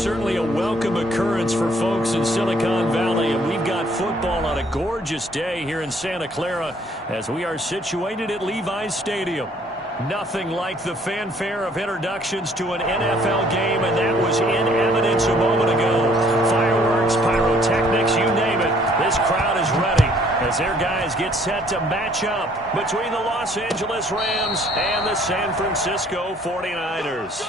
certainly a welcome occurrence for folks in Silicon Valley, and we've got football on a gorgeous day here in Santa Clara as we are situated at Levi's Stadium. Nothing like the fanfare of introductions to an NFL game, and that was in evidence a moment ago. Fireworks, pyrotechnics, you name it. This crowd is ready as their guys get set to match up between the Los Angeles Rams and the San Francisco 49ers.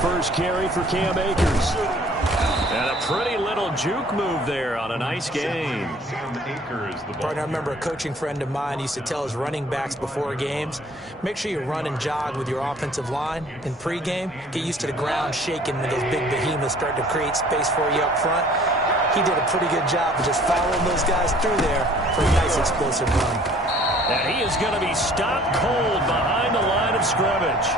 First carry for Cam Akers. And a pretty little juke move there on a nice game. Partner, I remember a coaching friend of mine used to tell his running backs before games, make sure you run and jog with your offensive line in pregame. Get used to the ground shaking when those big behemoths start to create space for you up front. He did a pretty good job of just following those guys through there for a nice explosive run. And he is going to be stopped cold behind the line of scrimmage.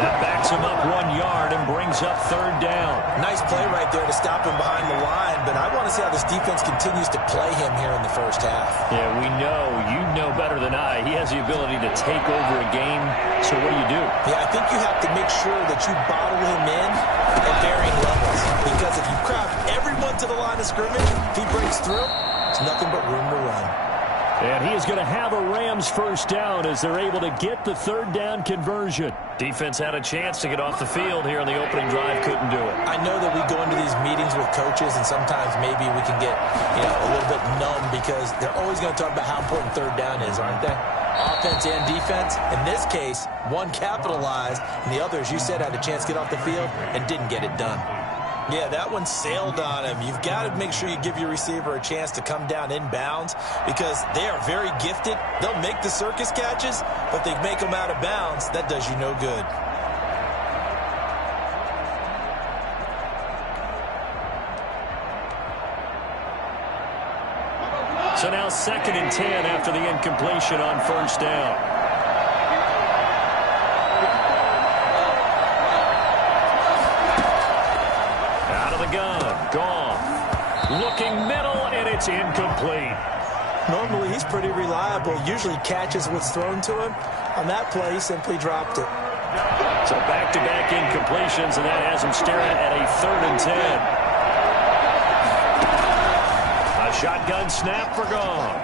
That backs him up 1 yard and brings up third down. Nice play right there to stop him behind the line, but I want to see how this defense continues to play him here in the first half. Yeah, we know. You know better than I. He has the ability to take over a game, so what do? Yeah, I think you have to make sure that you bottle him in at varying levels, because if you crowd everyone to the line of scrimmage, if he breaks through, it's nothing but room to run. And he is going to have a Rams first down as they're able to get the third down conversion. Defense had a chance to get off the field here on the opening drive, couldn't do it. I know that we go into these meetings with coaches, and sometimes maybe we can get a little bit numb because they're always going to talk about how important third down is, aren't they? Offense and defense. In this case, one capitalized, and the other, as you said, had a chance to get off the field and didn't get it done. Yeah, that one sailed on him. You've got to make sure you give your receiver a chance to come down inbounds because they are very gifted. They'll make the circus catches, but they make them out of bounds. That does you no good. So now 2nd and 10 after the incompletion on first down. Looking middle, and it's incomplete. Normally, he's pretty reliable. Usually catches what's thrown to him. On that play, he simply dropped it. So back-to-back incompletions, and that has him staring at a 3rd and 10. A shotgun snap for Goff.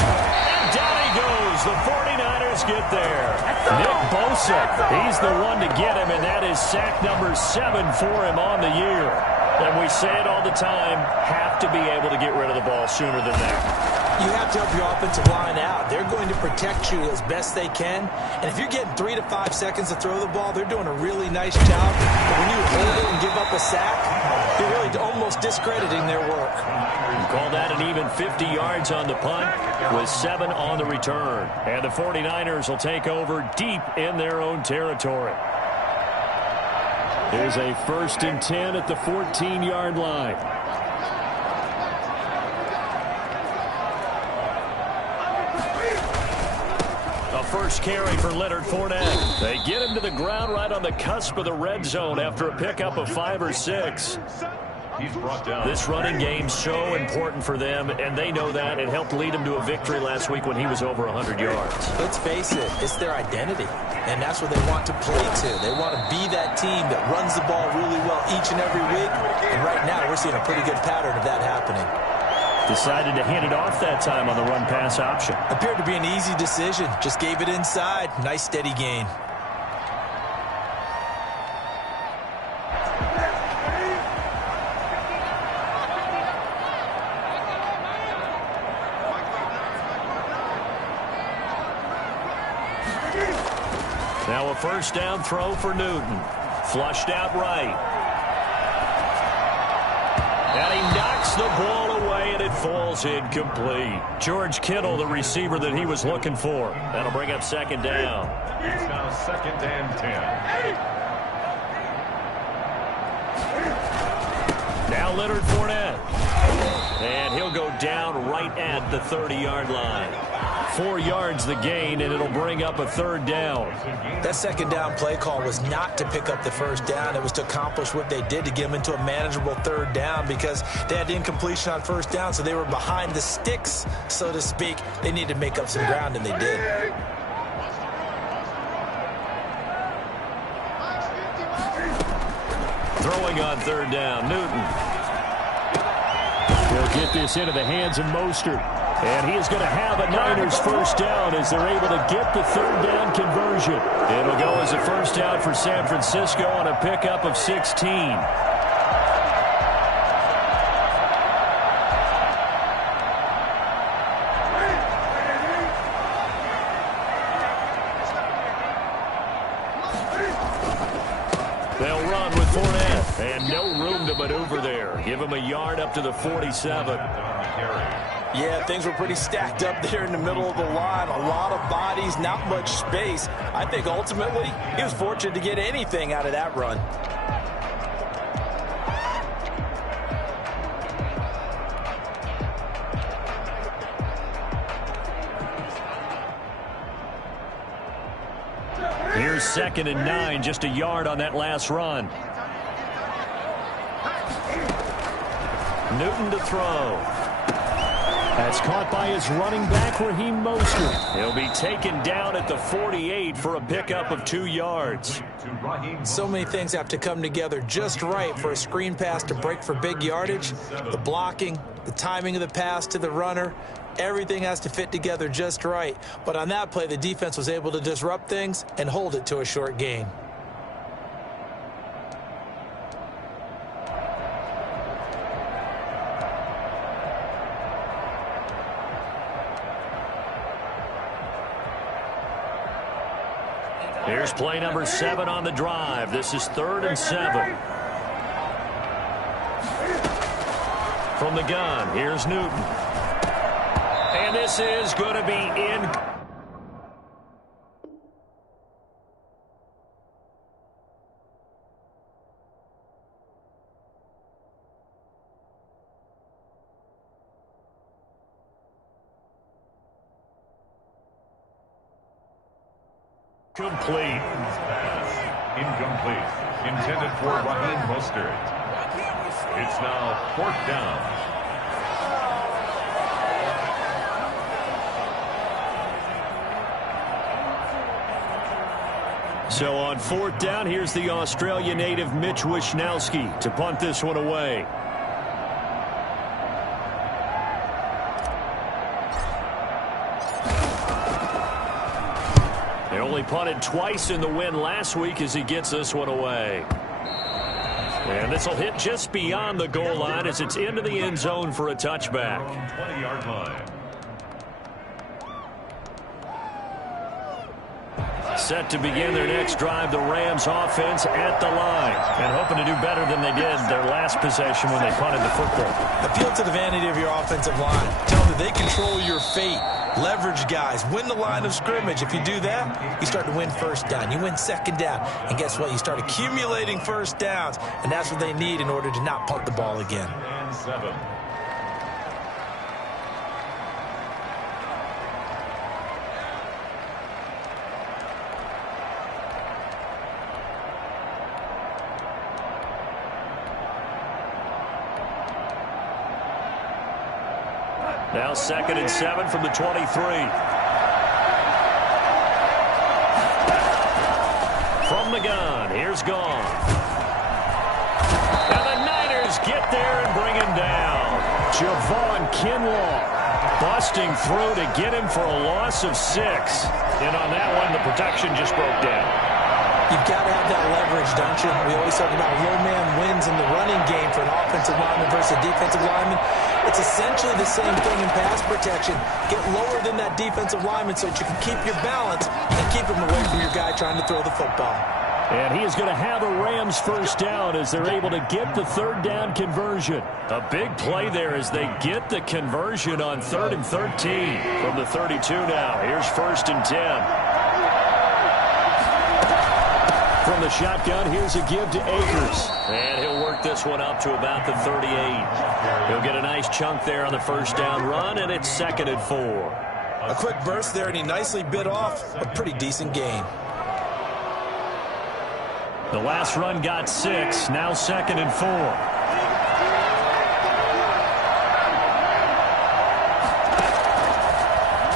And down he goes. The 49ers get there. Nick Bosa, he's the one to get him, and that is sack number 7 for him on the year. And we say it all the time, have to be able to get rid of the ball sooner than that. You have to help your offensive line out. They're going to protect you as best they can. And if you're getting 3 to 5 seconds to throw the ball, they're doing a really nice job. But when you hold it and give up a sack, you're really almost discrediting their work. You call that an even 50 yards on the punt with 7 on the return. And the 49ers will take over deep in their own territory. Here's a 1st and 10 at the 14-yard line. A first carry for Leonard Fournette. They get him to the ground right on the cusp of the red zone after a pickup of 5 or 6. This running game so important for them, and they know that. It helped lead them to a victory last week when he was over 100 yards. Let's face it, it's their identity, and that's what they want to play to. They want to be that team that runs the ball really well each and every week, and right now we're seeing a pretty good pattern of that happening. Decided to hand it off that time on the run-pass option. Appeared to be an easy decision. Just gave it inside. Nice steady gain. Now a first down throw for Newton. Flushed out right. And he knocks the ball away, and it falls incomplete. George Kittle, the receiver that he was looking for. That'll bring up 2nd down. It's now 2nd and 10. Now Leonard Fournette. And he'll go down right at the 30-yard line. 4 yards the gain, and it'll bring up a third down. That second down play call was not to pick up the first down. It was to accomplish what they did, to get them into a manageable third down, because they had incompletion on first down, so they were behind the sticks, so to speak. They needed to make up some ground, and they did. Throwing on third down, Newton. He'll get this into the hands of Mostert. And he is going to have a Niners first down as they're able to get the third down conversion. It'll go as a first down for San Francisco on a pickup of 16. They'll run with Fournette, and no room to maneuver there. Give him a yard up to the 47. Yeah, things were pretty stacked up there in the middle of the line. A lot of bodies, not much space. I think ultimately he was fortunate to get anything out of that run. Here's 2nd and 9, just a yard on that last run. Newton to throw. That's caught by his running back, Raheem Mostert. He'll be taken down at the 48 for a pickup of 2 yards. So many things have to come together just right for a screen pass to break for big yardage. The blocking, the timing of the pass to the runner, everything has to fit together just right. But on that play, the defense was able to disrupt things and hold it to a short gain. Here's play number 7 on the drive. This is 3rd and 7. From the gun, here's Newton. And this is going to be in. Complete. Incomplete. Intended for Raheem Mostert. It's now 4th down. So on 4th down, here's the Australia native Mitch Wishnowsky to punt this one away. They only punted twice in the win last week as he gets this one away. And this will hit just beyond the goal line as it's into the end zone for a touchback. 20-yard line. Set to begin their next drive, the Rams offense at the line. And hoping to do better than they did their last possession when they punted the football. Appeal to the vanity of your offensive line. Tell them that they control your fate. Leverage guys. Win the line of scrimmage. If you do that, you start to win first down. You win second down. And guess what? You start accumulating first downs. And that's what they need in order to not punt the ball again. And 7. Now 2nd and 7 from the 23. From the gun, here's Gone. And the Niners get there and bring him down. Javon Kinlaw busting through to get him for a loss of 6. And on that one, the protection just broke down. You've got to have that leverage, don't you? We always talk about low man wins in the running game for an offensive lineman versus a defensive lineman. It's essentially the same thing in pass protection. Get lower than that defensive lineman so that you can keep your balance and keep him away from your guy trying to throw the football. And he is going to have a Rams first down as they're able to get the third down conversion. A big play there as they get the conversion on 3rd and 13 from the 32 now. Here's 1st and 10. from the shotgun. Here's a give to Akers. And he'll work this one up to about the 38. He'll get a nice chunk there on the first down run, and it's 2nd and 4. A quick burst there, and he nicely bit off a pretty decent gain. The last run got 6. Now 2nd and 4.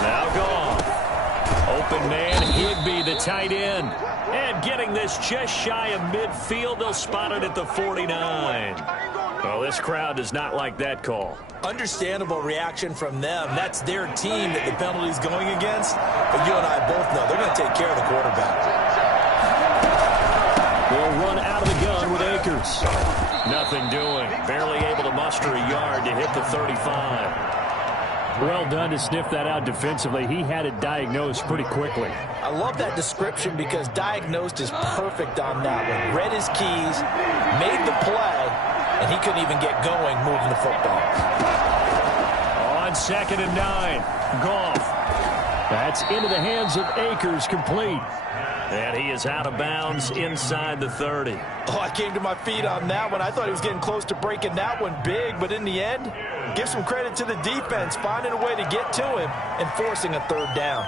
Now gone. Open man, Higbee, the tight end. And getting this just shy of midfield, they'll spot it at the 49. Well, this crowd does not like that call. Understandable reaction from them. That's their team that the penalty's going against. But you and I both know they're going to take care of the quarterback. They'll run out of the gun with Akers. Nothing doing. Barely able to muster a yard to hit the 35. Well done to sniff that out defensively. He had it diagnosed pretty quickly. I love that description because diagnosed is perfect on that one. Read his keys, made the play, and he couldn't even get going moving the football. On 2nd and 9, Goff. That's into the hands of Akers, complete. And he is out of bounds inside the 30. Oh, I came to my feet on that one. I thought he was getting close to breaking that one big, but in the end, give some credit to the defense, finding a way to get to him and forcing a 3rd down.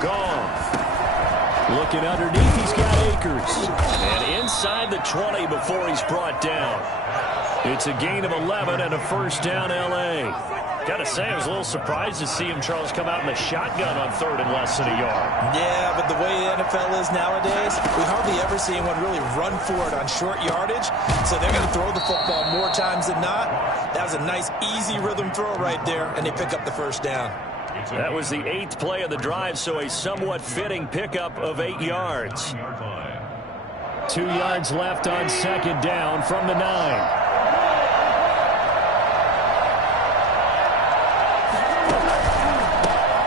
Goff. Looking underneath, he's got Akers. And inside the 20 before he's brought down. It's a gain of 11 and a first down, L.A. Got to say, I was a little surprised to see him, Charles, come out in the shotgun on 3rd and less than a yard. Yeah, but the way the NFL is nowadays, we hardly ever see anyone really run for it on short yardage. So they're going to throw the football more times than not. That was a nice, easy rhythm throw right there, and they pick up the first down. That was the 8th play of the drive, so a somewhat fitting pickup of 8 yards. 2 yards left on 2nd down from the 9.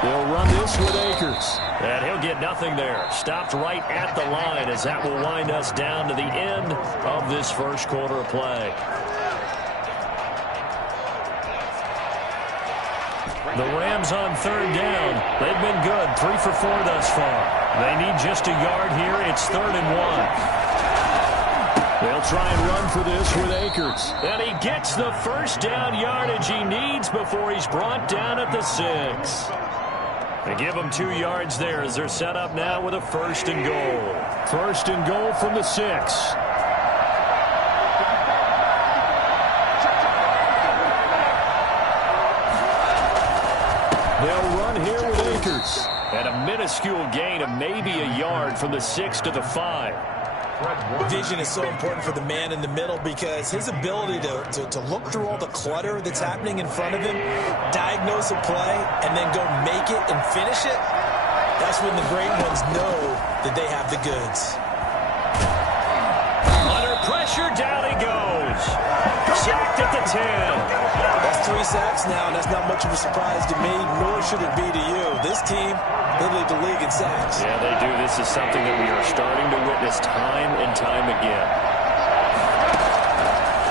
They'll run this with Akers. And he'll get nothing there. Stopped right at the line as that will wind us down to the end of this first quarter of play. The Rams on 3rd down. They've been good. 3 for 4 thus far. They need just a yard here. It's 3rd and 1. They'll try and run for this with Akers. And he gets the first down yardage he needs before he's brought down at the 6. They give him 2 yards there as they're set up now with a 1st and goal. 1st and goal from the 6. They'll run here with Akers. And a minuscule gain of maybe a yard from the 6 to the 5. Vision is so important for the man in the middle because his ability to look through all the clutter that's happening in front of him, diagnose a play, and then go make it and finish it, that's when the great ones know that they have the goods. Under pressure, down he goes. Sacked at the 10. That's 3 sacks now, and that's not much of a surprise to me, nor should it be to you. This team, they lead the league in sacks. Yeah, they do. This is something that we are starting to witness time and time again.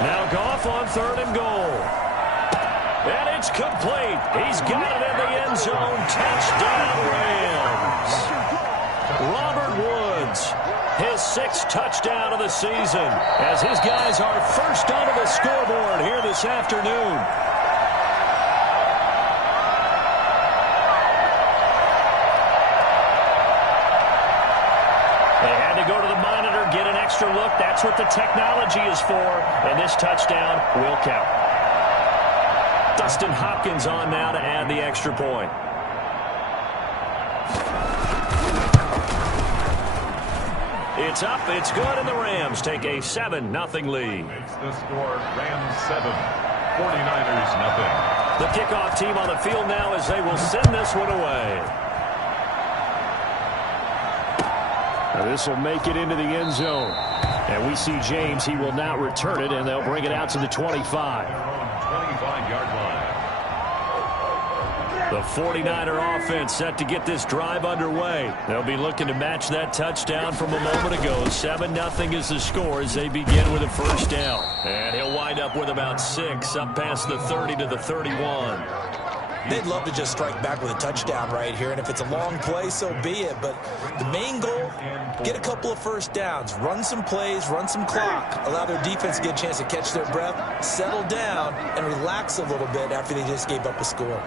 Now Goff on 3rd and goal. And it's complete. He's got it in the end zone. Touchdown, Rams. Robert Woods, his 6th touchdown of the season, as his guys are first onto the scoreboard here this afternoon. They had to go to the monitor, get an extra look. That's what the technology is for, and this touchdown will count. Dustin Hopkins on now to add the extra point. It's up, it's good, and the Rams take a 7-0 lead. Makes the score Rams 7, 49ers nothing. The kickoff team on the field now as they will send this one away. Now this will make it into the end zone. And we see James. He will now return it, and they'll bring it out to the 25. 25-yard line. The 49er offense set to get this drive underway. They'll be looking to match that touchdown from a moment ago. 7-0 is the score as they begin with a first down. And he'll wind up with about 6 up past the 30 to the 31. They'd love to just strike back with a touchdown right here, and if it's a long play, so be it. But the main goal, get a couple of first downs, run some plays, run some clock, allow their defense to get a chance to catch their breath, settle down, and relax a little bit after they just gave up a score.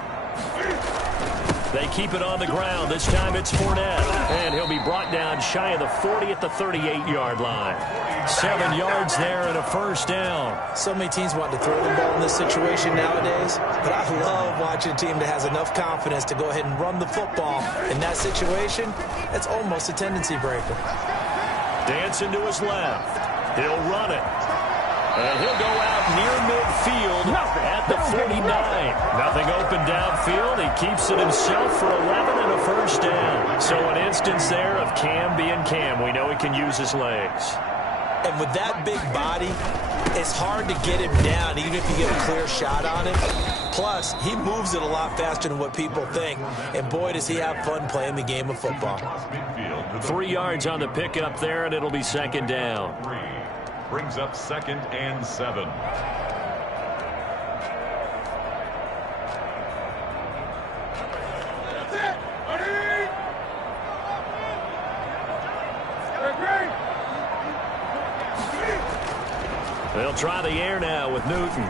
They keep it on the ground. This time it's Fournette. And he'll be brought down shy of the 40 at the 38-yard line. 7 yards there and a first down. So many teams want to throw the ball in this situation nowadays, but I love watching a team that has enough confidence to go ahead and run the football. In that situation, it's almost a tendency breaker. Dancing to his left. He'll run it. And he'll go out near midfield at the 49. Nothing open downfield. He keeps it himself for 11 and a first down. So an instance there of Cam being Cam. We know he can use his legs. And with that big body, it's hard to get him down, even if you get a clear shot on him. Plus, he moves it a lot faster than what people think. And boy, does he have fun playing the game of football. 3 yards on the pickup there, and it'll be second down. Brings up 2nd and 7. They'll try the air now with Newton.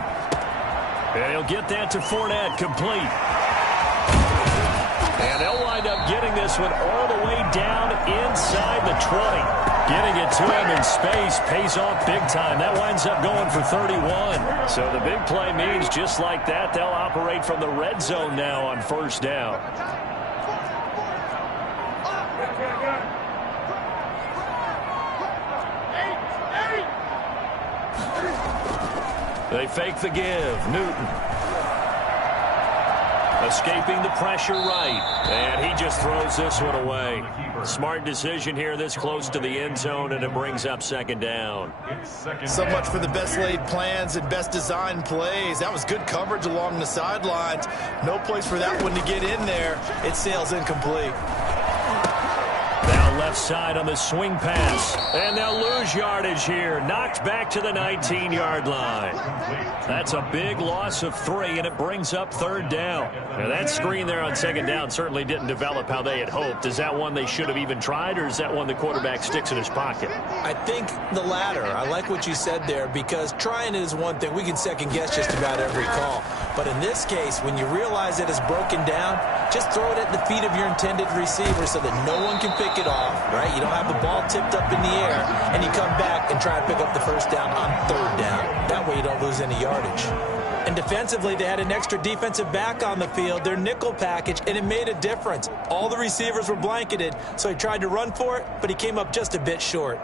And he'll get that to Fournette, complete. And they'll wind up getting this one all the way down inside the 20. Getting it to him in space pays off big time. That winds up going for 31. So the big play means just like that, they'll operate from the red zone now on first down. They fake the give. Newton. Escaping the pressure right. And he just throws this one away. Smart decision here this close to the end zone, and it brings up second down. So much for the best laid plans and best designed plays. That was good coverage along the sidelines. No place for that one to get in there. It sails incomplete. Now left side on the swing pass. And they'll lose yardage here. Knocked back to the 19-yard line. That's a big loss of 3, and it brings up third down. Now that screen there on second down certainly didn't develop how they had hoped. Is that one they should have even tried, or is that one the quarterback sticks in his pocket? I think the latter. I like what you said there, because trying it is one thing. We can second guess just about every call. But in this case, when you realize it is broken down, just throw it at the feet of your intended receiver so that no one can pick it off, right? You don't have the ball tipped up in the air, and you come back and try to pick up the first down on third down. That way you don't lose any yardage. And defensively, they had an extra defensive back on the field, their nickel package, and it made a difference. All the receivers were blanketed, so he tried to run for it, but he came up just a bit short.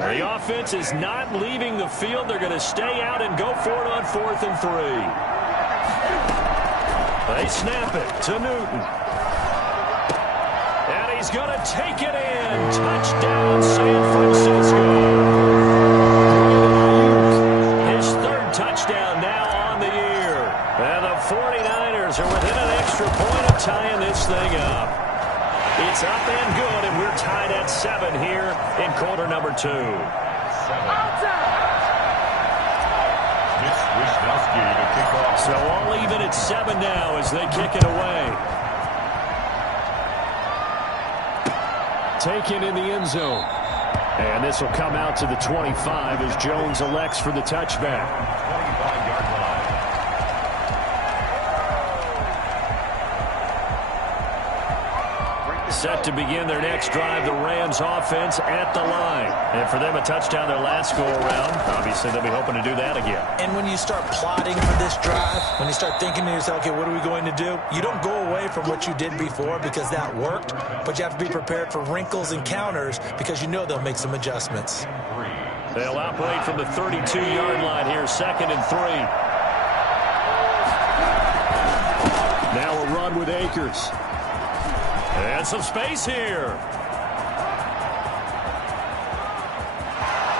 The offense is not leaving the field. They're going to stay out and go for it on 4th and 3. They snap it to Newton. And he's going to take it in. Touchdown, San Francisco. His 3rd touchdown now on the year. And the 49ers are within an extra point of tying this thing up. It's quarter number 2. So all even at 7 now as they kick it away. Taken in the end zone. And this will come out to the 25 as Jones elects for the touchback. 25-yard line. Set to begin their next drive, the Rams offense at the line. And for them, a touchdown their last go-around. Obviously, they'll be hoping to do that again. And when you start plotting for this drive, when you start thinking to yourself, okay, what are we going to do? You don't go away from what you did before because that worked, but you have to be prepared for wrinkles and counters because you know they'll make some adjustments. They'll operate from the 32-yard line here, 2nd and 3. Now a run with Akers. And some space here.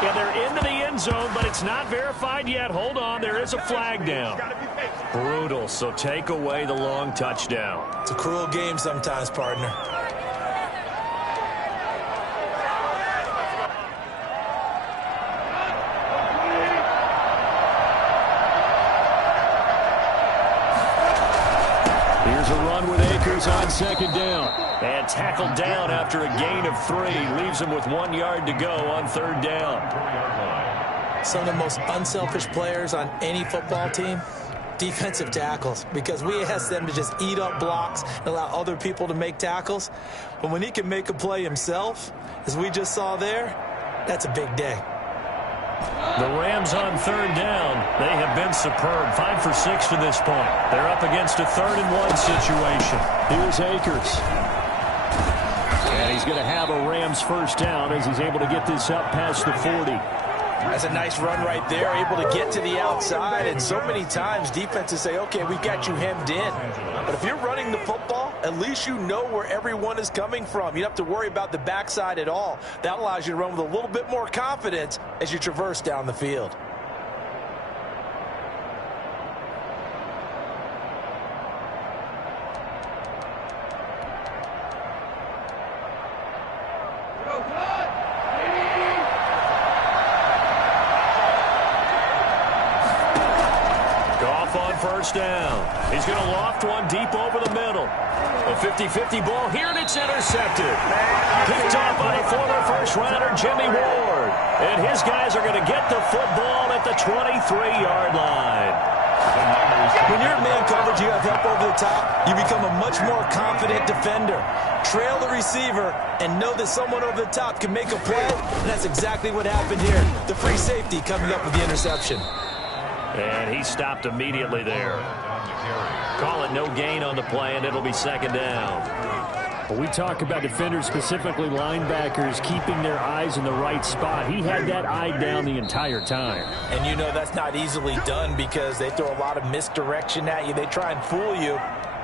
Yeah, they're into the end zone, but it's not verified yet. Hold on, there is a flag down. Brutal, so take away the long touchdown. It's a cruel game sometimes, partner. Here's a run with Akers on 2nd down. And tackled down after a gain of 3. Leaves him with 1 yard to go on 3rd down. Some of the most unselfish players on any football team, defensive tackles, because we ask them to just eat up blocks and allow other people to make tackles. But when he can make a play himself, as we just saw there, that's a big day. The Rams on 3rd down. They have been superb. 5 for 6 to this point. They're up against a 3rd and 1 situation. Here's Akers. And he's going to have a Rams first down as he's able to get this up past the 40. That's a nice run right there, able to get to the outside. And so many times defenses say, okay, we got you hemmed in. But if you're running the football, at least you know where everyone is coming from. You don't have to worry about the backside at all. That allows you to run with a little bit more confidence as you traverse down the field. First down. He's going to loft one deep over the middle. A 50-50 ball here, and it's intercepted. Picked off by former first-rounder Jimmy Ward. And his guys are going to get the football at the 23-yard line. When you're in man coverage, you have help over the top, you become a much more confident defender. Trail the receiver and know that someone over the top can make a play, and that's exactly what happened here. The free safety coming up with the interception. And he stopped immediately there. Call it no gain on the play, and it'll be 2nd down. When we talk about defenders, specifically linebackers, keeping their eyes in the right spot, he had that eye down the entire time. And you know that's not easily done because they throw a lot of misdirection at you. They try and fool you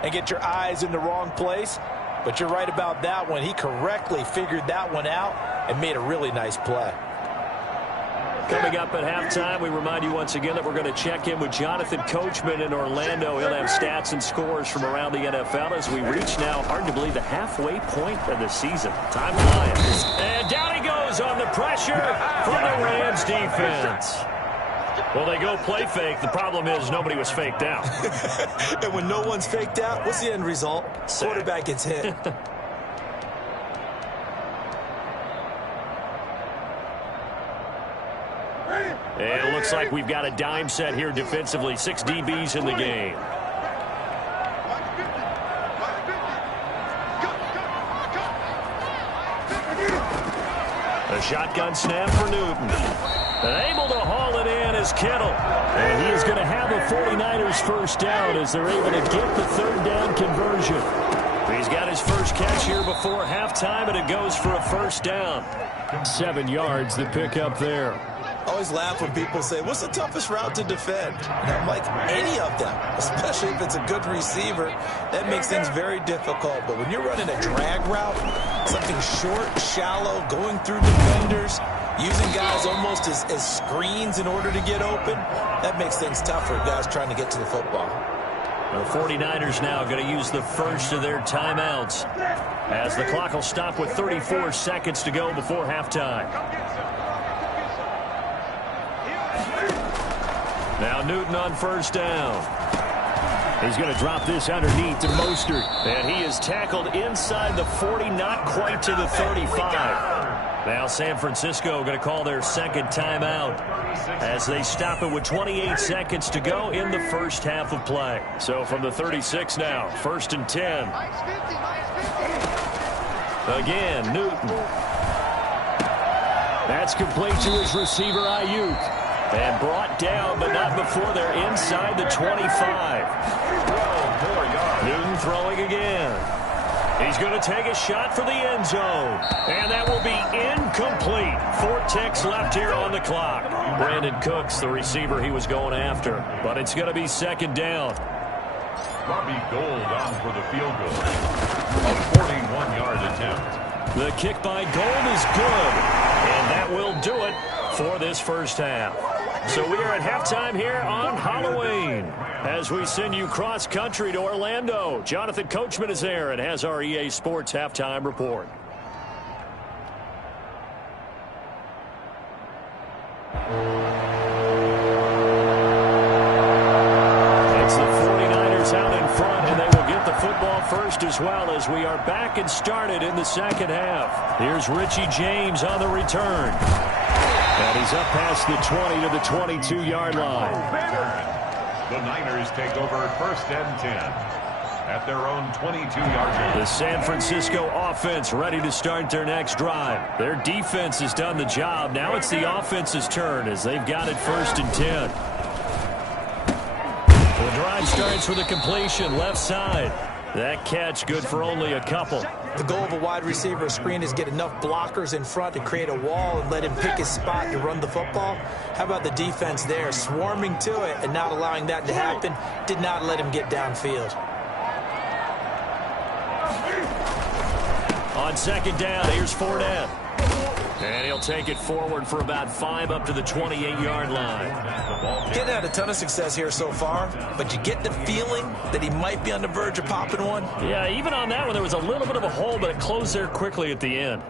and get your eyes in the wrong place. But you're right about that one. He correctly figured that one out and made a really nice play. Coming up at halftime, we remind you once again that we're going to check in with Jonathan Coachman in Orlando. He'll have stats and scores from around the NFL as we reach now, hard to believe, the halfway point of the season. Time flies. And down he goes on the pressure from the Rams defense. Well, they go play fake. The problem is nobody was faked out. And when no one's faked out, what's the end result? Quarterback gets hit. And it looks like we've got a dime set here defensively. 6 DBs in the game. A shotgun snap for Newton. And able to haul it in is Kittle. And he is going to have a 49ers first down as they're able to get the 3rd down conversion. He's got his first catch here before halftime, and it goes for a first down. 7 yards, the pickup there. I always laugh when people say, what's the toughest route to defend? And I'm like, any of them, especially if it's a good receiver. That makes things very difficult. But when you're running a drag route, something short, shallow, going through defenders, using guys almost as screens in order to get open, that makes things tough for guys trying to get to the football. The 49ers now going to use the first of their timeouts as the clock will stop with 34 seconds to go before halftime. Now Newton on first down. He's going to drop this underneath to Mostert. And he is tackled inside the 40, not quite to the 35. Now San Francisco going to call their second timeout as they stop it with 28 seconds to go in the first half of play. So from the 36 now, 1st and 10. Again, Newton. That's complete to his receiver, Ayuk. And brought down, but not before they're inside the 25. Newton throwing again. He's going to take a shot for the end zone. And that will be incomplete. 4 ticks left here on the clock. Brandon Cooks, the receiver he was going after. But it's going to be second down. Robbie Gould on for the field goal. A 41-yard attempt. The kick by Gould is good. And that will do it for this first half. So we are at halftime here on Halloween as we send you cross-country to Orlando. Jonathan Coachman is there and has our EA Sports halftime report. It's the 49ers out in front, and they will get the football first as well as we are back and started in the second half. Here's Richie James on the return. And he's up past the 20 to the 22-yard line. The Niners take over 1st and 10 at their own 22-yard line. The San Francisco offense ready to start their next drive. Their defense has done the job. Now it's the offense's turn as they've got it 1st and 10. The drive starts with a completion left side. That catch good for only a couple. The goal of a wide receiver screen is get enough blockers in front to create a wall and let him pick his spot to run the football. How about the defense there, swarming to it and not allowing that to happen? Did not let him get downfield. On second down, here's Fournette. And he'll take it forward for about 5 up to the 28-yard line. Getting had a ton of success here so far, but you get the feeling that he might be on the verge of popping one. Yeah, even on that one, there was a little bit of a hole, but it closed there quickly at the end.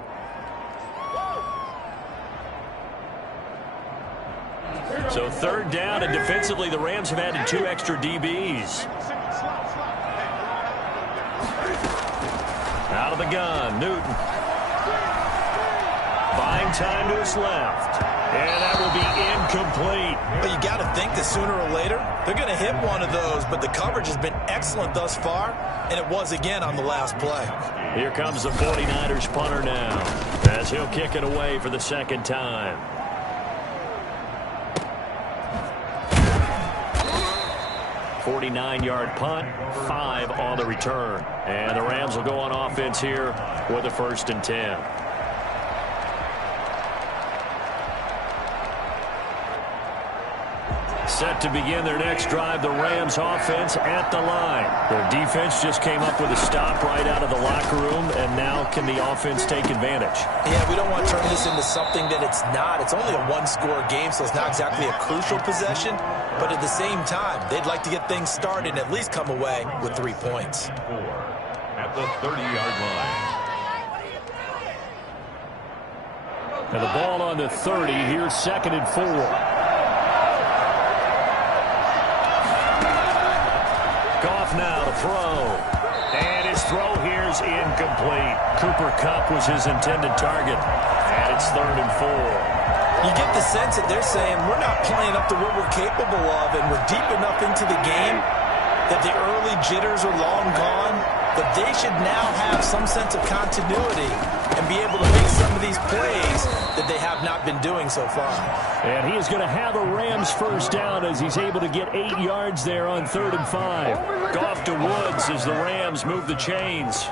So 3rd down, and defensively, the Rams have added 2 extra DBs. Out of the gun, Newton. Buying time to his left. And that will be incomplete. But you got to think that sooner or later, they're going to hit one of those. But the coverage has been excellent thus far, and it was again on the last play. Here comes the 49ers punter now, as he'll kick it away for the second time. .49-yard punt, 5 on the return. And the Rams will go on offense here with a 1st and 10. Set to begin their next drive, the Rams offense at the line. Their defense just came up with a stop right out of the locker room, and now can the offense take advantage? Yeah, we don't want to turn this into something that it's not. It's only a 1-score game, so it's not exactly a crucial possession. But at the same time, they'd like to get things started and at least come away with 3 points. 4 at the 30-yard line. And the ball on the 30. Here's 2nd and 4. Goff now to throw. And his throw here is incomplete. Cooper Kupp was his intended target. And it's 3rd and 4. You get the sense that they're saying we're not playing up to what we're capable of, and we're deep enough into the game that the early jitters are long gone, that they should now have some sense of continuity and be able to make some of these plays that they have not been doing so far. And he is going to have a Rams first down as he's able to get 8 yards there on 3rd and 5. Goff to Woods as the Rams move the chains.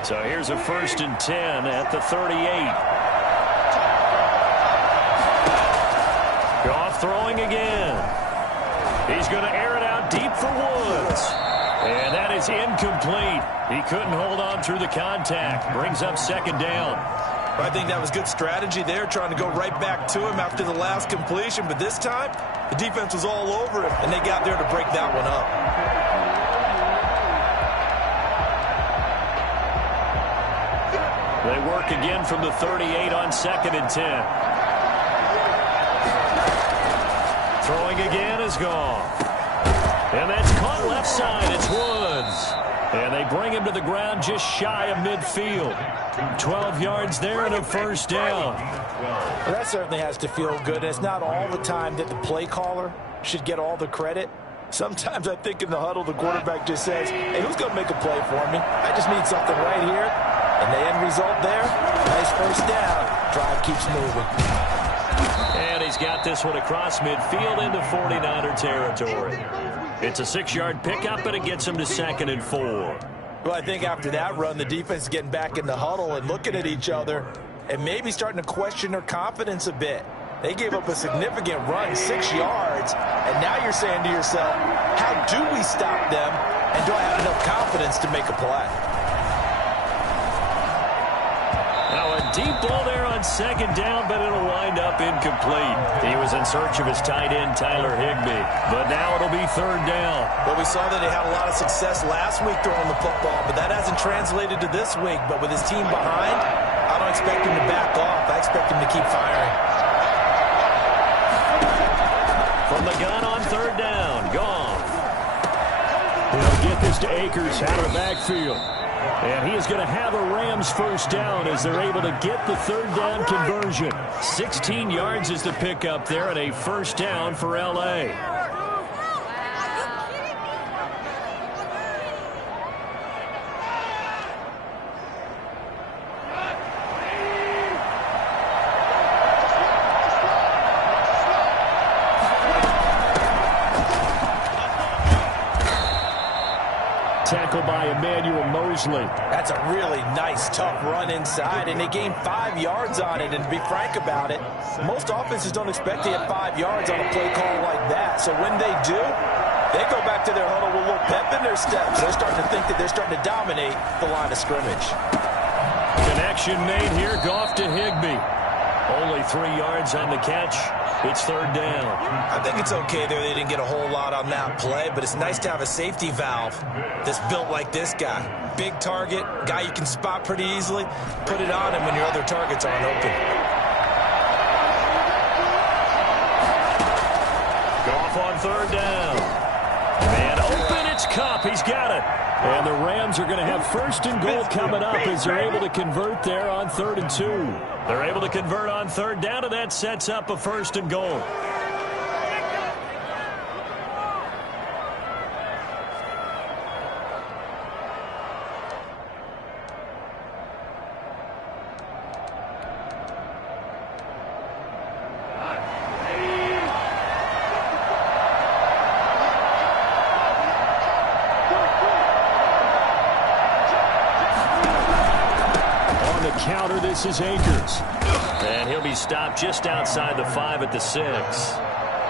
So here's a 1st and 10 at the 38. Goff throwing again. He's going to air it out deep for Woods. And that is incomplete. He couldn't hold on through the contact. Brings up 2nd down. I think that was good strategy there, trying to go right back to him after the last completion. But this time, the defense was all over him, and they got there to break that one up. They work again from the 38 on 2nd and 10. Throwing again is gone. And that's caught left side. It's Woods. And they bring him to the ground just shy of midfield. 12 yards there and a first down. Well, that certainly has to feel good. And it's not all the time that the play caller should get all the credit. Sometimes I think in the huddle, the quarterback just says, hey, who's going to make a play for me? I just need something right here. And the end result there, nice first down. Drive keeps moving. And he's got this one across midfield into 49er territory. It's a 6-yard pickup, and it gets him to 2nd and 4. Well, I think after that run, the defense is getting back in the huddle and looking at each other and maybe starting to question their confidence a bit. They gave up a significant run, 6 yards, and now you're saying to yourself, how do we stop them, and do I have enough confidence to make a play? Now a deep ball there on 2nd down, but it'll wind up incomplete. He was in search of his tight end, Tyler Higbee, but now it'll be 3rd down. Well, we saw that they had a lot of success last week throwing the football, but that hasn't translated to this week. But with his team behind, I don't expect him to back off. I expect him to keep firing. From the gun on 3rd down, gone. He'll get this to Akers out of the backfield. And he is going to have a Rams first down as they're able to get the 3rd down conversion. 16 yards is the pickup there and a first down for L.A. Tackle by Emmanuel Mosley. That's a really nice, tough run inside, and they gained 5 yards on it. And to be frank about it, most offenses don't expect to get 5 yards on a play call like that. So when they do, they go back to their huddle with a little pep in their steps. They're starting to think that they're starting to dominate the line of scrimmage. Connection made here. Goff to Higbee. Only 3 yards on the catch. It's 3rd down. I think it's okay there. They didn't get a whole lot on that play, but it's nice to have a safety valve that's built like this guy. Big target, guy you can spot pretty easily. Put it on him when your other targets aren't open. Goff on 3rd down. Man open, it's Kupp. He's got it. And the Rams are going to have 1st and goal coming up as they're able to convert there on 3rd and 2. They're able to convert on 3rd down, and that sets up a 1st and goal. Counter, this is Akers. And he'll be stopped just outside the 5 at the 6.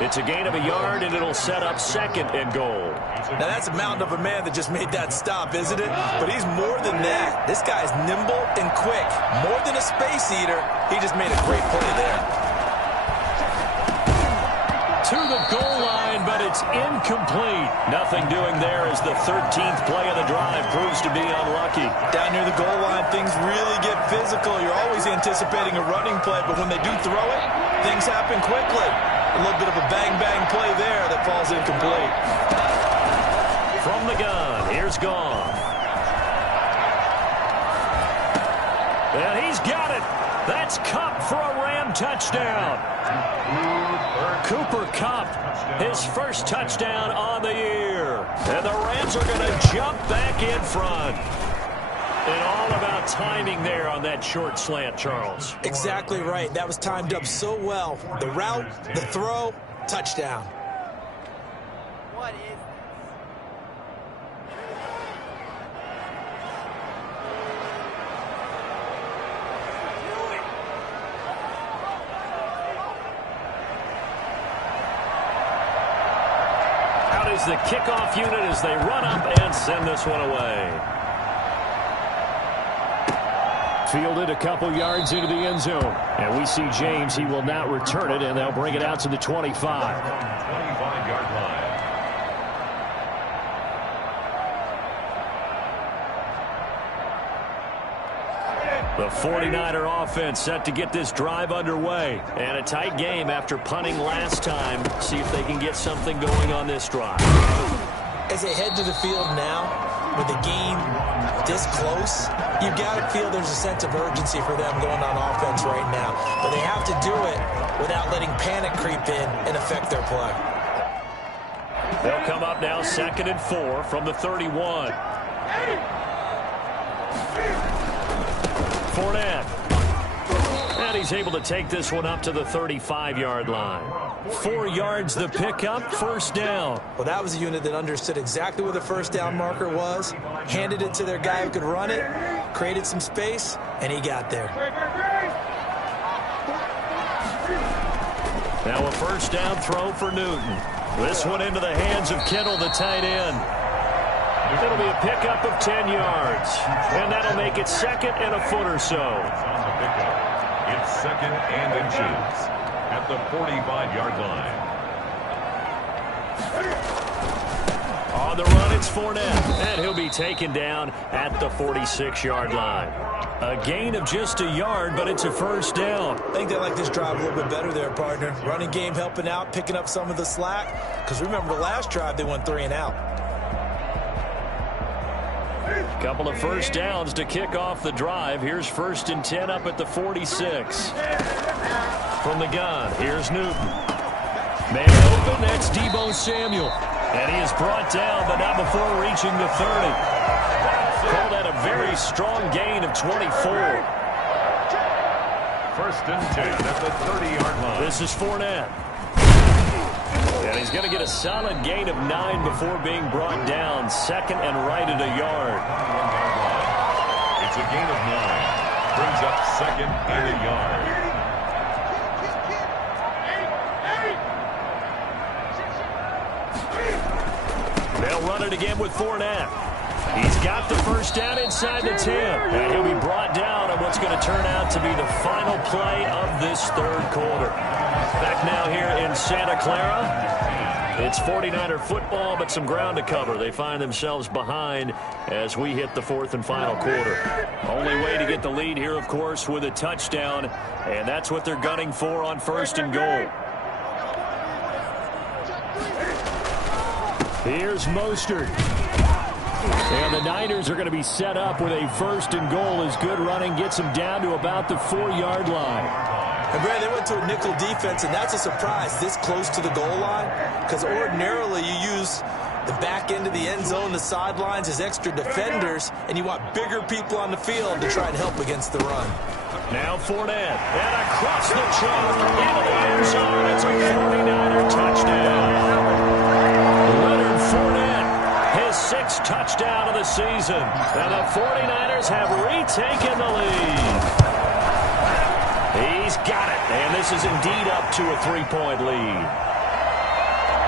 It's a gain of a yard, and it'll set up 2nd and goal. Now, that's a mountain of a man that just made that stop, isn't it? But he's more than that. This guy's nimble and quick. More than a space eater, he just made a great play there. To the goal line, but it's incomplete. Nothing doing there as the 13th play of the drive proves to be unlucky. Down near the goal line, things really get physical. You're always anticipating a running play, but when they do throw it, things happen quickly. A little bit of a bang-bang play there that falls incomplete. From the gun, here's Goff. And he's got it. That's Kupp for a Ram touchdown. Cooper Kupp, his first touchdown on the year. And the Rams are going to jump back in front. And all about timing there on that short slant, Charles. Exactly right. That was timed up so well. The route, the throw, touchdown. What is Out is the kickoff unit as they run up and send this one away. Fielded a couple yards into the end zone. And we see James. He will not return it, and they'll bring it out to the 25. 25-yard line. The 49er offense set to get this drive underway. And a tight game after punting last time. See if they can get something going on this drive. As they head to the field now, with the game this close, you got to feel there's a sense of urgency for them going on offense right now. But they have to do it without letting panic creep in and affect their play. They'll come up now 2nd and 4 from the 31. Fournette. And he's able to take this one up to the 35-yard line. 4 yards the pickup, first down. Well, that was a unit that understood exactly where the first down marker was, handed it to their guy who could run it, created some space, and he got there. Now a first down throw for Newton. This one into the hands of Kittle, the tight end. It'll be a pickup of 10 yards. And that'll make it 2nd and a foot or so. It's 2nd and inches at the 45-yard line. On the run, it's Fournette. And he'll be taken down at the 46-yard line. A gain of just a yard, but it's a first down. I think they like this drive a little bit better there, partner. Running game helping out, picking up some of the slack. Because remember the last drive, they went 3 and out. Couple of first downs to kick off the drive. Here's 1st and 10 up at the 46. From the gun, here's Newton. Man open, that's Deebo Samuel. And he is brought down, but not before reaching the 30. Call that a very strong gain of 24. 1st and 10 at the 30-yard line. This is Fournette. And he's going to get a solid gain of 9 before being brought down. 2nd and right at a yard. It's a gain of 9. Brings up 2nd and a yard. They'll run it again with Fournette. He's got the first down inside the 10. And he'll be brought down on what's going to turn out to be the final play of this 3rd quarter. Back now here in Santa Clara. It's 49er football, but some ground to cover. They find themselves behind as we hit the 4th and final quarter. Only way to get the lead here, of course, with a touchdown. And that's what they're gunning for on 1st and goal. Here's Mostert. And the Niners are going to be set up with a 1st and goal as good running gets them down to about the 4-yard line. And Brad, they went to a nickel defense, and that's a surprise this close to the goal line, because ordinarily you use the back end of the end zone, the sidelines as extra defenders, and you want bigger people on the field to try and help against the run. Now Fournette, and across the chalk into the end zone. It's a 49er touchdown. Leonard Fournette, his 6th touchdown of the season, and the 49ers have retaken the lead. He's got it, and this is indeed up to a 3-point lead.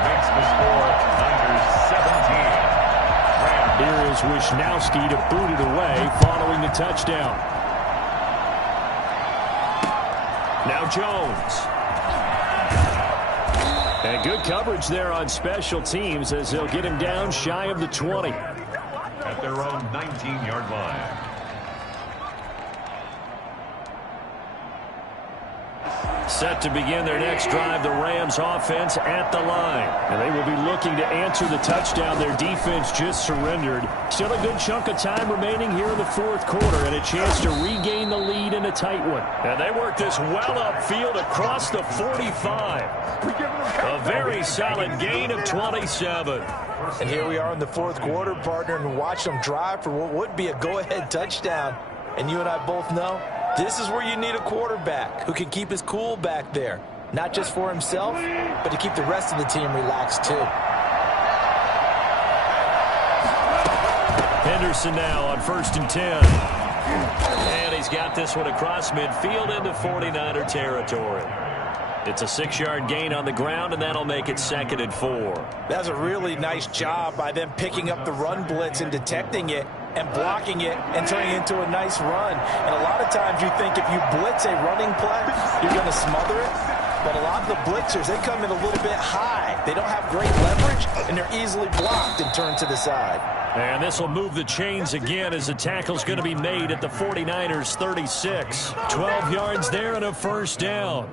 Makes the score Niners 17. Here is Wisnowski to boot it away following the touchdown. Now Jones. And good coverage there on special teams as they'll get him down shy of the 20. At their own 19-yard line. Set to begin their next drive, the Rams offense at the line. And they will be looking to answer the touchdown their defense just surrendered. Still a good chunk of time remaining here in the 4th quarter and a chance to regain the lead in a tight one. And they work this well upfield across the 45. A very solid gain of 27. And here we are in the 4th quarter, partner, and watch them drive for what would be a go-ahead touchdown. And you and I both know this is where you need a quarterback who can keep his cool back there. Not just for himself, but to keep the rest of the team relaxed too. Henderson now on 1st and 10. And he's got this one across midfield into 49er territory. It's a 6-yard gain on the ground, and that'll make it 2nd and 4. That's a really nice job by them picking up the run blitz and detecting it. and blocking it and turning it into a nice run. And a lot of times you think if you blitz a running play, you're going to smother it. But a lot of the blitzers, they come in a little bit high. They don't have great leverage, and they're easily blocked and turned to the side. And this will move the chains again as the tackle's going to be made at the 49ers 36. 12 yards there and a first down.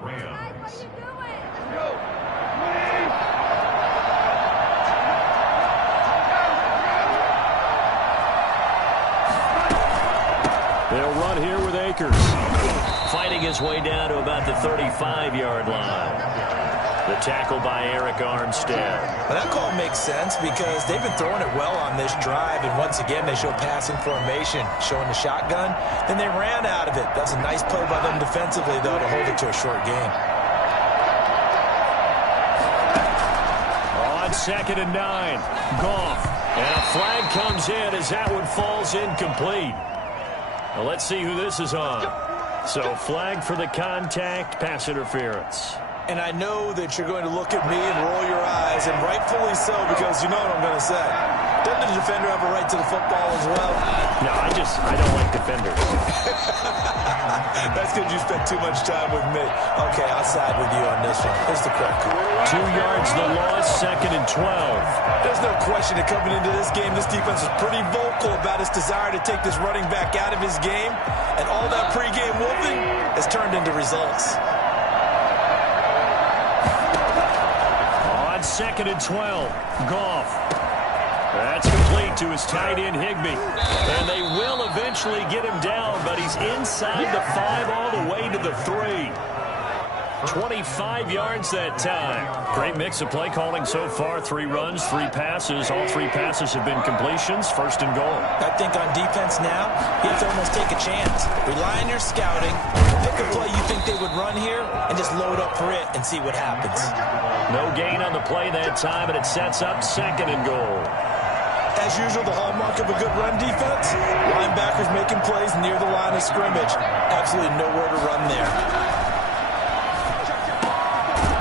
They'll run here with Akers. Fighting his way down to about the 35-yard line. The tackle by Eric Armstead. Well, that call makes sense because they've been throwing it well on this drive, and once again they show passing formation, showing the shotgun. Then they ran out of it. That's a nice play by them defensively, though, to hold it to a short game. On 2nd and 9, Goff. And a flag comes in as that one falls incomplete. Well, let's see who this is on. So flag for the contact, pass interference. And I know that you're going to look at me and roll your eyes, and rightfully so, because you know what I'm going to say. Doesn't the defender have a right to the football as well? No, I don't like defenders. That's because you spent too much time with me. Okay, I'll side with you on this one. Here's the correct call. 2 yards the loss, 2nd and 12. There's no question that coming into this game, this defense was pretty vocal about its desire to take this running back out of his game, and all that pregame wolfing has turned into results. 2nd and 12, Goff. That's complete to his tight end, Higbee. And they will eventually get him down, but he's inside the 5 all the way to the 3. 25 yards that time. Great mix of play calling so far. 3 runs, 3 passes. All 3 passes have been completions. 1st and goal. I think on defense now, you have to almost take a chance. Rely on your scouting. Pick a play you think they would run here and just load up for it and see what happens. No gain on the play that time, and it sets up 2nd and goal. As usual, the hallmark of a good run defense, linebackers making plays near the line of scrimmage. Absolutely nowhere to run there.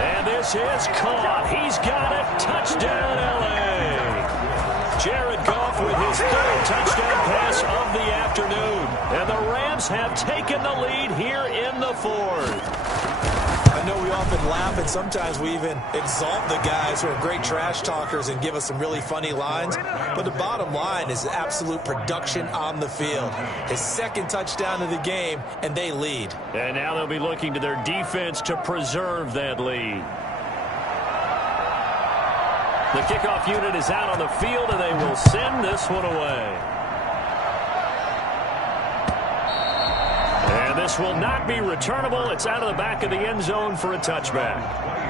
And this is caught. He's got it. Touchdown, L.A. Jared Goff with his 3rd touchdown pass of the afternoon. And the Rams have taken the lead here in the 4th. I know we often laugh, and sometimes we even exalt the guys who are great trash talkers and give us some really funny lines. But the bottom line is absolute production on the field. His 2nd touchdown of the game, and they lead. And now they'll be looking to their defense to preserve that lead. The kickoff unit is out on the field, and they will send this one away. And this will not be returnable. It's out of the back of the end zone for a touchback.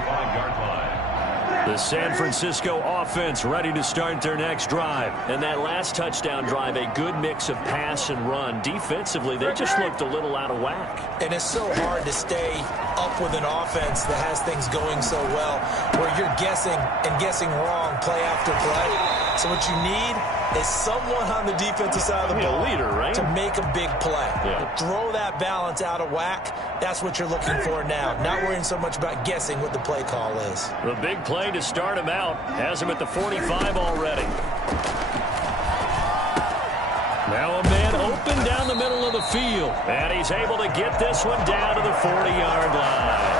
25-yard line. The San Francisco offense ready to start their next drive. And that last touchdown drive, a good mix of pass and run. Defensively, they just looked a little out of whack. And it's so hard to stay up with an offense that has things going so well, where you're guessing and guessing wrong play after play. So what you need is someone on the defensive side of the ball, leader, right? to make a big play. Yeah. Throw that balance out of whack. That's what you're looking for now. Not worrying so much about guessing what the play call is. The big play to start him out has him at the 45 already. Now a man open down the middle of the field. And he's able to get this one down to the 40-yard line.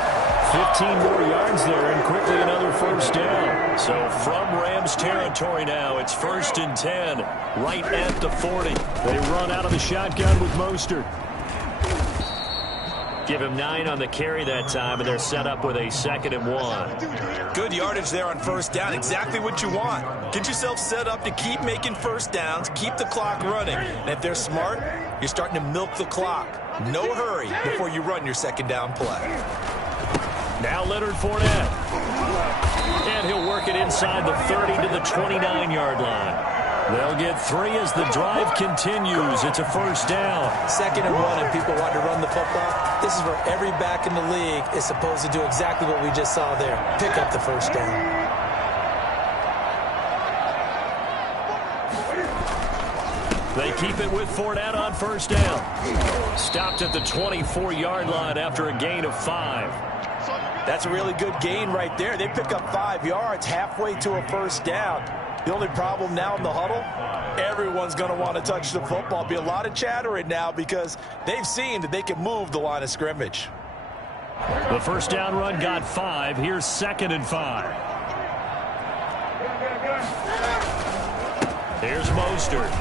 15 more yards there, and quickly another first down. So from Rams territory now, it's 1st and 10, right at the 40. They run out of the shotgun with Mostert. Give him 9 on the carry that time, and they're set up with a 2nd and 1. Good yardage there on first down. Exactly what you want. Get yourself set up to keep making first downs, keep the clock running. And if they're smart, you're starting to milk the clock. No hurry before you run your 2nd down play. Now Leonard Fournette. And he'll work it inside the 30 to the 29-yard line. They'll get 3 as the drive continues. It's a first down. 2nd and 1, and people want to run the football. This is where every back in the league is supposed to do exactly what we just saw there. Pick up the first down. They keep it with Fournette on first down. Stopped at the 24-yard line after a gain of 5. That's a really good gain right there. They pick up 5 yards halfway to a first down. The only problem now in the huddle, everyone's going to want to touch the football. Be a lot of chattering now because they've seen that they can move the line of scrimmage. The first down run got 5. Here's 2nd and 5. Here's Mostert.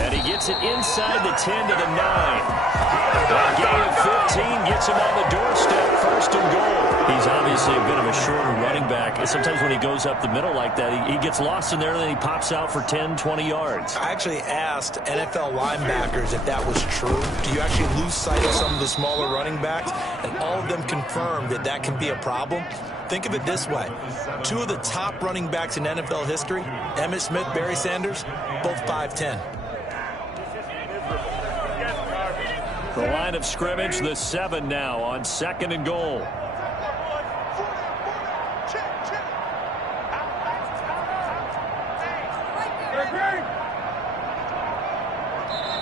And he gets it inside the 10 to the 9. That gain of 15 gets him on the doorstep, 1st and goal. He's obviously a bit of a shorter running back. And sometimes when he goes up the middle like that, he gets lost in there and then he pops out for 10, 20 yards. I actually asked NFL linebackers if that was true. Do you actually lose sight of some of the smaller running backs? And all of them confirmed that that can be a problem. Think of it this way. 2 of the top running backs in NFL history, Emmitt Smith, Barry Sanders, both 5'10". The line of scrimmage, the 7 now on 2nd and goal.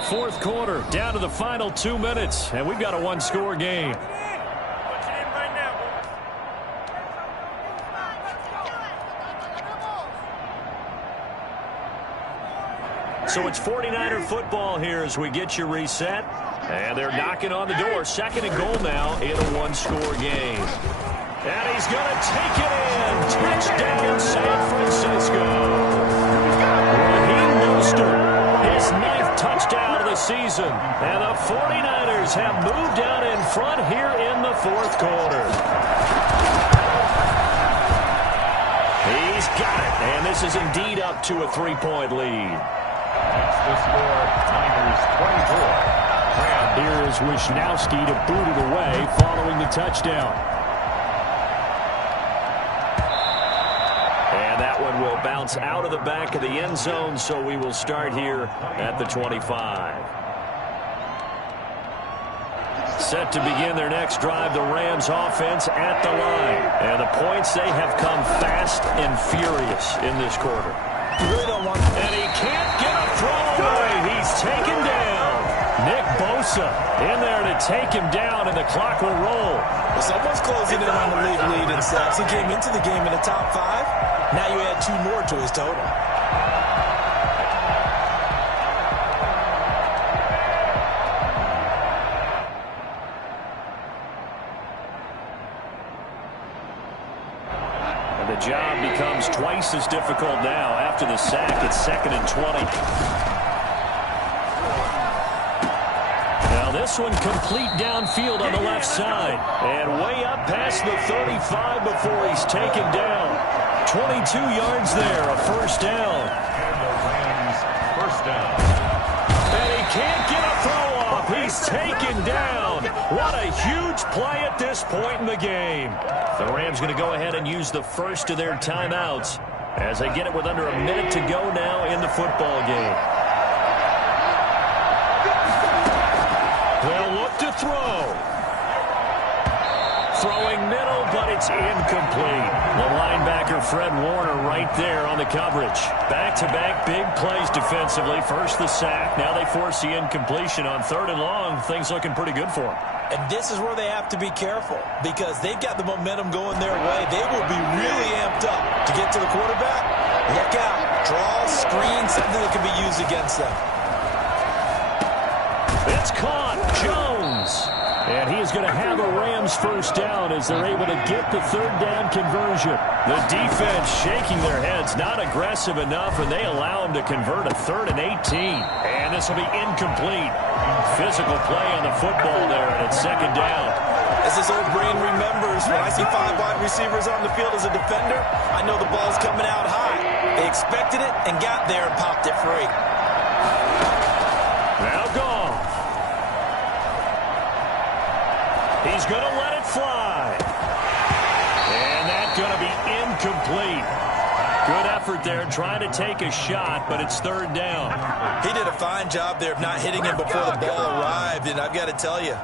Fourth quarter, down to the final 2 minutes, and we've got a 1-score game. So it's 49er football here as we get you reset. And they're knocking on the door. 2nd and goal now in a 1-score game. And he's going to take it in. Touchdown, San Francisco. Raheem Mostert, his 9th touchdown of the season. And the 49ers have moved out in front here in the 4th quarter. He's got it. And this is indeed up to a 3-point lead. That's the score. Niners 24. Here is Wishnowski to boot it away following the touchdown. And that one will bounce out of the back of the end zone, so we will start here at the 25. Set to begin their next drive, the Rams offense at the line. And the points, they have come fast and furious in this quarter. You really don't want... And he can't get a throw away. He's taken down. Nick Bosa in there to take him down, and the clock will roll. Well, someone's closing in on the league lead in sacks. He came into the game in the top 5. Now you add 2 more to his total. And the job becomes twice as difficult now after the sack. It's 2nd and 20. This one complete downfield on the left side. And way up past the 35 before he's taken down. 22 yards there, a 1st down. And the Rams, 1st down. And he can't get a throw off. He's taken down. What a huge play at this point in the game. The Rams going to go ahead and use the first of their timeouts as they get it with under a minute to go now in the football game. They'll look to throw. Throwing middle, but it's incomplete. The linebacker, Fred Warner, right there on the coverage. Back-to-back big plays defensively. First the sack. Now they force the incompletion on 3rd and long. Things looking pretty good for them. And this is where they have to be careful because they've got the momentum going their way. They will be really amped up to get to the quarterback. Look out. Draw, screen, something that can be used against them. It's caught. Jones. And he is going to have a Rams 1st down as they're able to get the 3rd down conversion. The defense shaking their heads, not aggressive enough, and they allow him to convert a 3rd and 18. And this will be incomplete. Physical play on the football there, and it's 2nd down. As this old brain remembers, when I see 5 wide receivers on the field as a defender, I know the ball's coming out high. They expected it and got there and popped it free. Now gone. He's going to let it fly. And that's going to be incomplete. Good effort there trying to take a shot, but it's 3rd down. He did a fine job there of not hitting him before the ball arrived, and I've got to tell you,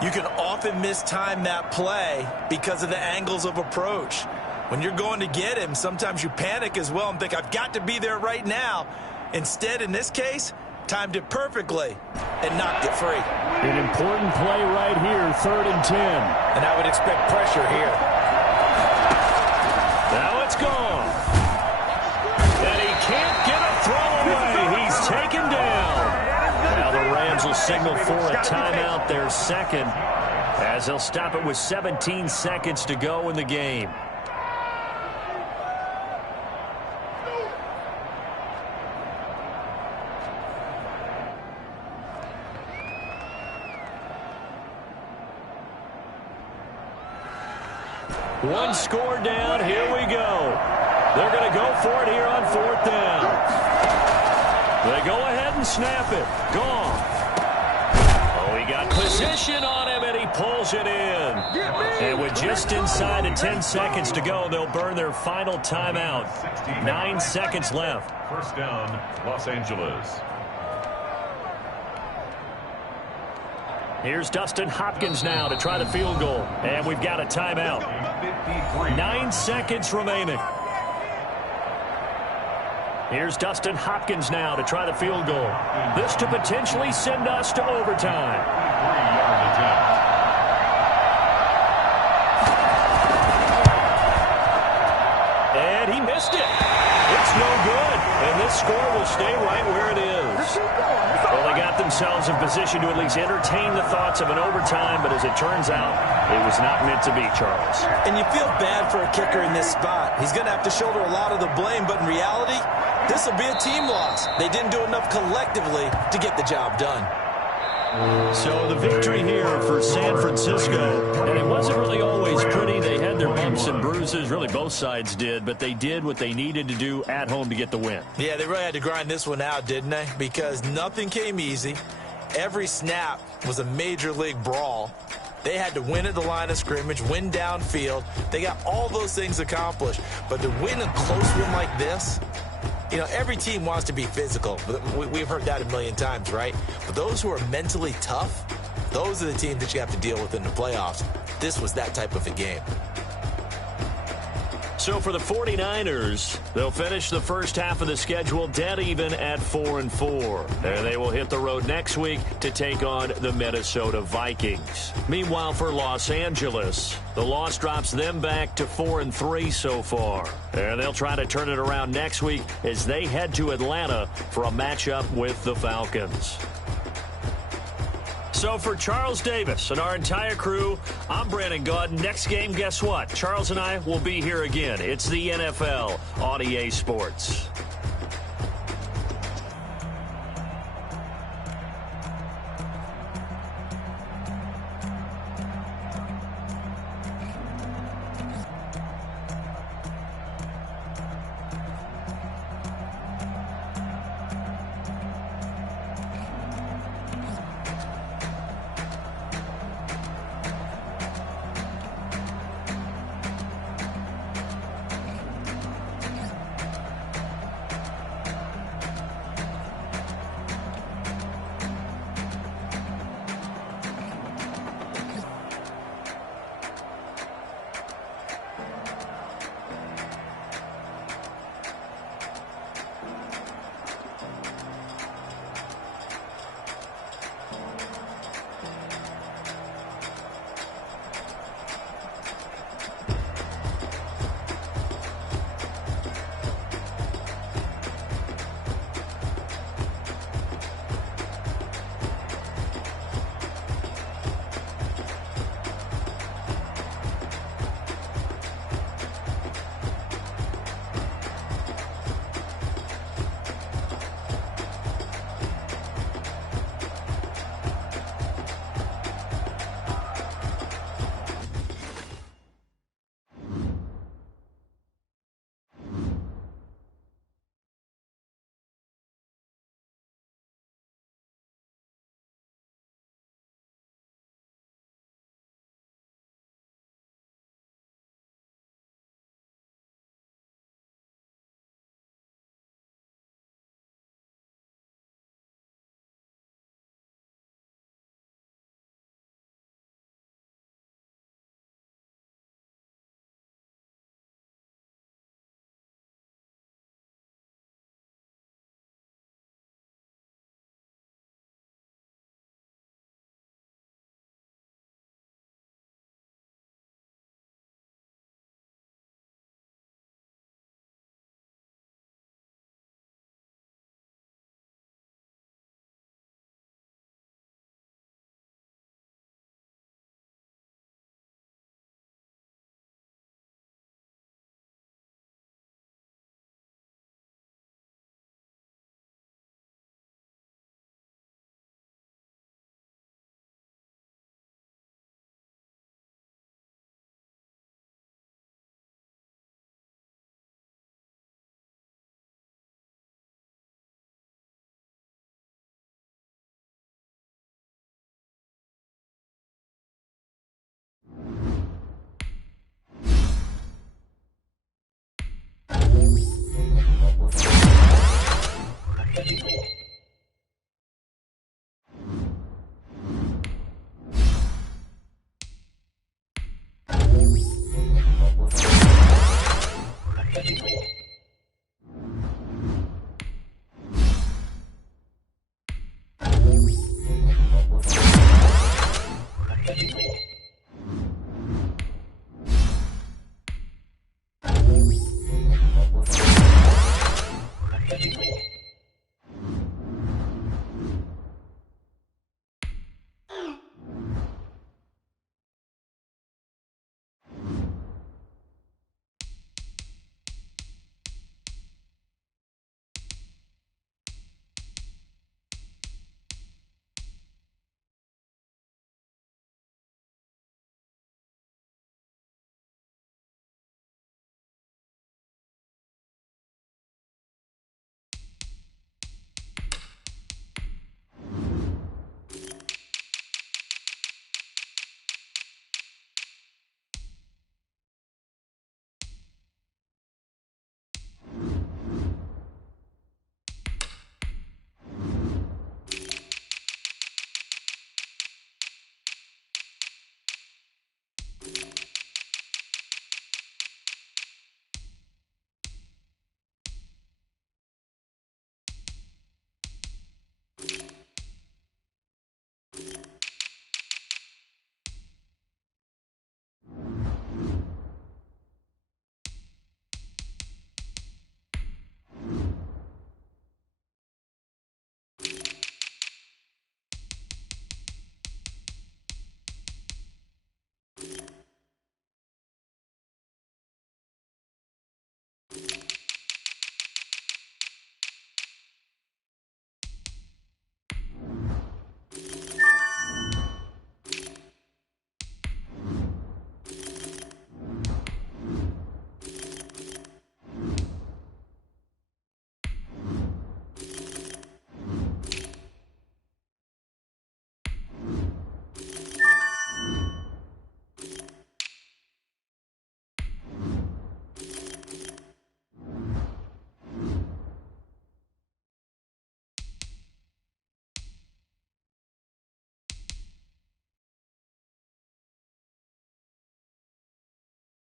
you can often mistime that play because of the angles of approach. When you're going to get him, sometimes you panic as well and think, I've got to be there right now. Instead, in this case, timed it perfectly and knocked it free. An important play right here, 3rd and 10. And I would expect pressure here. Now it's gone. signal for a timeout, their second, as they'll stop it with 17 seconds to go in the game. One score down. Here we go. They're going to go for it here on 4th down. They go ahead and snap it. Gone. Oh, he got position on him, and he pulls it in. And with just inside of 10 seconds to go, they'll burn their final timeout. 9 seconds left. First down, Los Angeles. Here's Dustin Hopkins now to try the field goal. And we've got a timeout. 9 seconds remaining. Here's Dustin Hopkins now to try the field goal. This to potentially send us to overtime. 3-yard attempt. And he missed it. It's no good. And this score will stay right where it is. Well, they got themselves in position to at least entertain the thoughts of an overtime, but as it turns out, it was not meant to be, Charles. And you feel bad for a kicker in this spot. He's going to have to shoulder a lot of the blame, but in reality, this will be a team loss. They didn't do enough collectively to get the job done. So the victory here for San Francisco, and it wasn't really always pretty. They had their bumps and bruises, really both sides did, but they did what they needed to do at home to get the win. Yeah, they really had to grind this one out, didn't they? Because nothing came easy. Every snap was a major league brawl. They had to win at the line of scrimmage, win downfield. They got all those things accomplished. But to win a close one like this, you know, every team wants to be physical. We've heard that a million times, right? But those who are mentally tough, those are the teams that you have to deal with in the playoffs. This was that type of a game. So for the 49ers, they'll finish the first half of the schedule dead even at 4-4. And they will hit the road next week to take on the Minnesota Vikings. Meanwhile, for Los Angeles, the loss drops them back to 4-3 so far. And they'll try to turn it around next week as they head to Atlanta for a matchup with the Falcons. So for Charles Davis and our entire crew, I'm Brandon Gaudin. Next game, guess what? Charles and I will be here again. It's the NFL on EA Sports.